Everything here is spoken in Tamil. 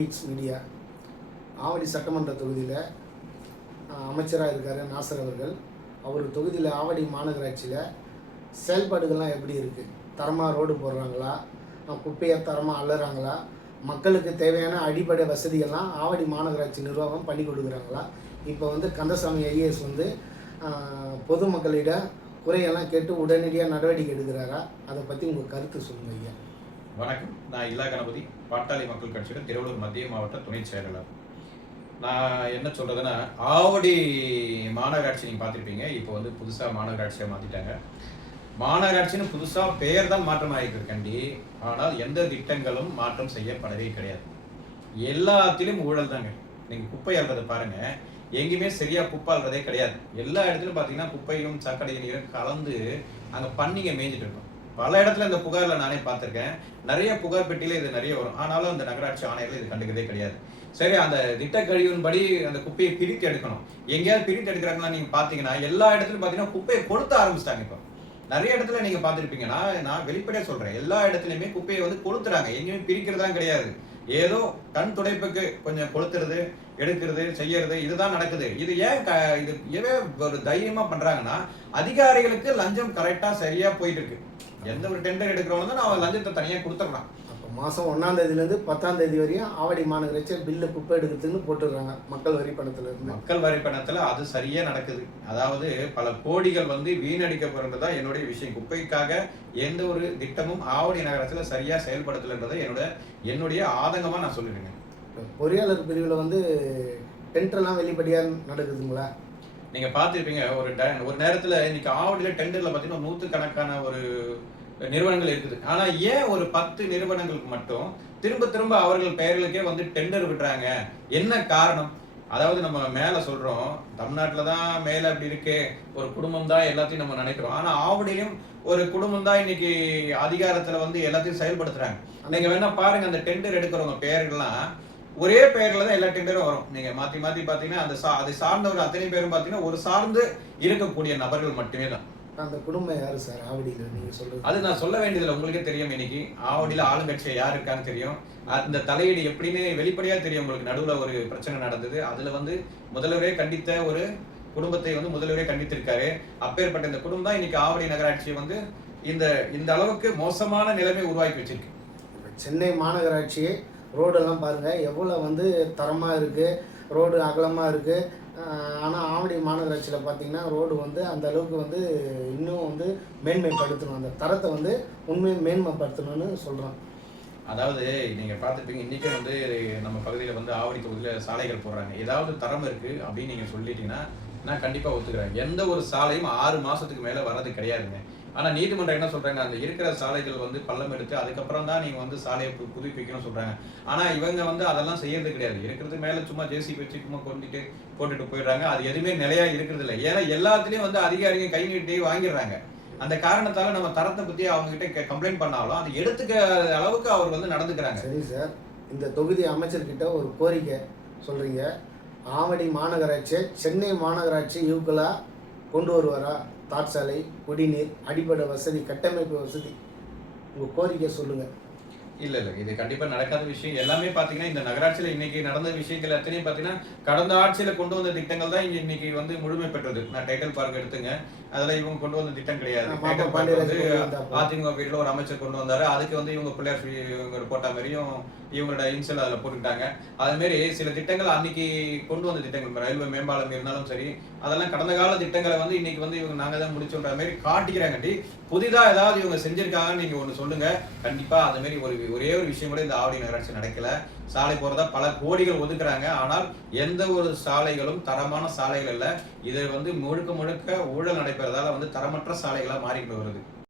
மீடியா ஆவடி சட்டமன்ற தொகுதியில் அமைச்சராக இருக்கார் நாசர் அவர்கள். அவர் தொகுதியில் ஆவடி மாநகராட்சியில் செயல்பாடுகள்லாம் எப்படி இருக்குது? தரமாக ரோடு போடுறாங்களா? குப்பையை தரமாக அள்ளறாங்களா? மக்களுக்கு தேவையான அடிப்படை வசதிகள்லாம் ஆவடி மாநகராட்சி நிர்வாகம் பண்ணி கொடுக்குறாங்களா? இப்போ கந்தசாமி ஐஏஎஸ் பொதுமக்களிடம் குறையெல்லாம் கேட்டு உடனடியாக நடவடிக்கை எடுக்கிறாரா? அதை பற்றி உங்கள் கருத்து சொல்லுங்கள் ஐயா. வணக்கம். நான் இல்லா கணபதி, பாட்டாளி மக்கள் கட்சியோட திருவள்ளூர் மத்திய மாவட்ட துணை செயலாளர். நான் என்ன சொல்றதுன்னா, ஆவடி மாநகராட்சி நீங்கள் பார்த்துருப்பீங்க. இப்போ புதுசாக மாநகராட்சியாக மாற்றிட்டாங்க. மாநகராட்சின்னு புதுசாக பெயர் தான் மாற்றம் ஆகிட்டு கண்டி, ஆனால் எந்த திட்டங்களும் மாற்றம் செய்யப்படவே கிடையாது. எல்லாத்திலும் ஊழல் தாங்க. நீங்கள் குப்பை அள்ளுறதை பாருங்க, எங்கேயுமே சரியா குப்பை அள்ளுறதே கிடையாது. எல்லா இடத்துலையும் பார்த்தீங்கன்னா குப்பையும் சாக்கடை நீரும் கலந்து அங்கே பண்ணிங்க மேய்ஞ்சிட்டு இருக்கும். பல இடத்துல இந்த புகார்ல நானே பார்த்திருக்கேன். நிறைய புகார் பெட்டியில இது நிறைய வரும். ஆனாலும் அந்த நகராட்சி ஆணையர்கள் இது கண்டுக்கிறதே கிடையாது. சரி, அந்த திட்ட கழிவின்படி அந்த குப்பையை பிரித்து எடுக்கணும். எங்கேயாவது பிரித்து எடுக்கிறாங்களா நீங்க பாத்தீங்கன்னா எல்லா இடத்துலயும் பாத்தீங்கன்னா குப்பையை கொளுத்த ஆரம்பிச்சிட்டாங்க. இப்போ நிறைய இடத்துல நீங்க பாத்துருப்பீங்கன்னா, நான் வெளிப்படையா சொல்றேன், எல்லா இடத்துலயுமே குப்பையை கொளுத்துறாங்க. எங்கேயுமே பிரிக்கிறதா கிடையாது. ஏதோ கண் துடைப்புக்கு கொஞ்சம் கொளுத்துறது, எடுக்கிறது, செய்யறது, இதுதான் நடக்குது. இது ஏன் இது ஒரு தைரியமா பண்றாங்கன்னா, அதிகாரிகளுக்கு லஞ்சம் கரெக்டா சரியா போயிட்டு இருக்கு. எந்த ஒரு டெண்டர் எடுக்கிறவங்க தான் அவன் லஞ்சத்தை தனியா கொடுத்துடலாம். அப்போ மாதம் 1ஆம் தேதியிலேருந்து 10ஆம் தேதி வரையும் ஆவடி மாநகராட்சி பில்லு குப்பை எடுக்கிறதுன்னு போட்டுடுறாங்க. மக்கள் வரி பணத்துல இருந்து. மக்கள் வரி பணத்துல அது சரியா நடக்குது. அதாவது பல கோடிகள் வீணடிக்கப்படுறதா என்னுடைய விஷயம். குப்பைக்காக எந்த ஒரு திட்டமும் ஆவடி நகரத்துல சரியா செயல்படுத்தலைன்றதை என்னுடைய ஆதங்கமா நான் சொல்லிடுங்க. பொறியாளர் பிரிவில் டெண்டர்லாம் வெளிப்படையாக நடக்குதுங்களா? நீங்க பார்த்துருப்பீங்க. ஒரு நேரத்துல இன்னைக்கு ஆவடியில டெண்டர்ல பாத்தீங்கன்னா 100கணக்கான ஒரு நிறுவனங்கள் இருக்குது. ஆனா ஏன் ஒரு 10 நிறுவனங்களுக்கு மட்டும் திரும்ப திரும்ப அவர்கள் பெயர்களுக்கே டெண்டர் விடுறாங்க? என்ன காரணம்? அதாவது நம்ம மேல சொல்றோம், தமிழ்நாட்டுல தான் மேல அப்படி இருக்கு, ஒரு குடும்பம் தான் எல்லாத்தையும் நம்ம நினைக்கிறோம். ஆனா ஆவடியிலும் ஒரு குடும்பம் தான் இன்னைக்கு அதிகாரத்துல எல்லாத்தையும் செயல்படுத்துறாங்க. நீங்க வேணா பாருங்க, அந்த டெண்டர் எடுக்கிறவங்க பெயர்கள்லாம் ஒரே பெயர்ல தான் எல்லா டெண்டரும் வரும். நீங்க மாத்தி மாத்தி பாத்தீங்கன்னா அதை சார்ந்தவர்கள் அத்தனை பேரும் பாத்தீங்கன்னா ஒரு சார்ந்து இருக்கக்கூடிய நபர்கள் மட்டுமே தான். அந்த குடும்பம் யாரு சார் ஆவடியில நீங்க சொல்றது? அது நான் சொல்ல வேண்டியதுல உங்களுக்கே தெரியும். இன்னைக்கு ஆவடியில ஆளுங்கட்சியா யார் இருக்கான்னு தெரியும். அந்த தலையீடு எப்படின்னு வெளிப்படையா தெரியும். உங்களுக்கு நடுவுல ஒரு பிரச்சனை நடந்தது. அதுல முதல்வரே கண்டித்த ஒரு குடும்பத்தை முதல்வரே கண்டித்திருக்காரு. அப்பேற்பட்ட இந்த குடும்பம் தான் இன்னைக்கு ஆவடி நகராட்சி இந்த அளவுக்கு மோசமான நிலைமை உருவாக்கி வச்சிருக்கு. சென்னை மாநகராட்சியே ரோடெல்லாம் பாருங்கள் எவ்வளோ தரமாக இருக்குது, ரோடு அகலமாக இருக்குது. ஆனால் ஆவடி மாநகராட்சியில் பார்த்தீங்கன்னா ரோடு அந்த அளவுக்கு இன்னும் மேன்மைப்படுத்தணும். அந்த தரத்தை உண்மையை மேன்மைப்படுத்தணும்னு சொல்கிறோம். அதாவது நீங்கள் பார்த்துருப்பீங்க, இன்றைக்கும் நம்ம பகுதியில் ஆவடி தொகுதியில் சாலைகள் போடுறாங்க. ஏதாவது தரம் இருக்குது அப்படின்னு நீங்கள் சொல்லிட்டீங்கன்னா நான் கண்டிப்பாக ஒத்துக்கிறேன். எந்த ஒரு சாலையும் 6 மாதத்துக்கு மேலே வர்றது கிடையாதுங்க. ஆனால் நீதிமன்றம் என்ன சொல்கிறாங்க, அந்த இருக்கிற சாலைகள் பள்ளம் எடுத்து அதுக்கப்புறம் தான் நீங்கள் சாலையை புதுப்பிக்கணும்னு சொல்கிறாங்க. ஆனால் இவங்க அதெல்லாம் செய்யறது கிடையாது. இருக்கிறது மேலே சும்மா ஜேசிபி வச்சு சும்மா போட்டுட்டு போயிடுறாங்க. அது எதுவுமே நிலையாக இருக்கிறது இல்லை. ஏன்னா எல்லாத்துலேயும் அதிகாரிகள் கை நீட்டி வாங்கிடுறாங்க. அந்த காரணத்தால் நம்ம தரத்தை பற்றி அவங்ககிட்ட கம்ப்ளைண்ட் பண்ணாலும் அது எடுத்துக்க அளவுக்கு அவர் நடந்துக்கிறாங்க. சரி சார், இந்த தொகுதி அமைச்சர்கிட்ட ஒரு கோரிக்கை சொல்கிறீங்க, ஆவடி மாநகராட்சியை சென்னை மாநகராட்சி ஈக்குவலாக கொண்டு வருவாரா? தார்சாலை, குடிநீர், அடிப்படை வசதி, கட்டமைப்பு வசதி, உங்கள் கோரிக்கை சொல்லுங்கள். இல்லை, இது கண்டிப்பாக நடக்காத விஷயம். எல்லாமே பார்த்தீங்கன்னா இந்த நகராட்சியில் இன்னைக்கு நடந்த விஷயங்கள் எத்தனையும் பார்த்தீங்கன்னா கடந்த ஆட்சியில் கொண்டு வந்த திட்டங்கள் தான் இன்னைக்கு முழுமை பெற்றது. நான் டைட்டில் பார்க் எடுத்துங்க, அதில் இவங்க கொண்டு வந்த திட்டம் கிடையாது. அதிமுக வீட்டில் ஒரு அமைச்சர் கொண்டு வந்தாரு. அதுக்கு இவங்க பிள்ளையார் இவங்க போட்ட மாதிரியும் இவங்களோட இன்சல் அதில் போட்டுக்கிட்டாங்க. அதுமாரி சில திட்டங்கள் அன்னைக்கு கொண்டு வந்த திட்டங்கள், ரயில்வே மேம்பாலம் இருந்தாலும் சரி, அதெல்லாம் கடந்த கால திட்டங்களை இன்னைக்கு இவங்க நாங்கள் தான் முடிச்சோன்ற மாதிரி காட்டிக்கிறாங்கட்டி. புதிதாக ஏதாவது இவங்க செஞ்சிருக்காங்கன்னு நீங்கள் ஒன்று சொல்லுங்க. கண்டிப்பாக அது மாதிரி ஒரே ஒரு விஷயம் கூட இந்த ஆவடி நகராட்சி நடக்கல. சாலை போறதா பல கோடிகள் ஒதுக்குறாங்க. ஆனால் எந்த ஒரு சாலைகளும் தரமான சாலைகள் இல்லை. இது முழுக்க முழுக்க ஊழல் நடைபெறதால தரமற்ற சாலைகளா மாறிட்டு வருது.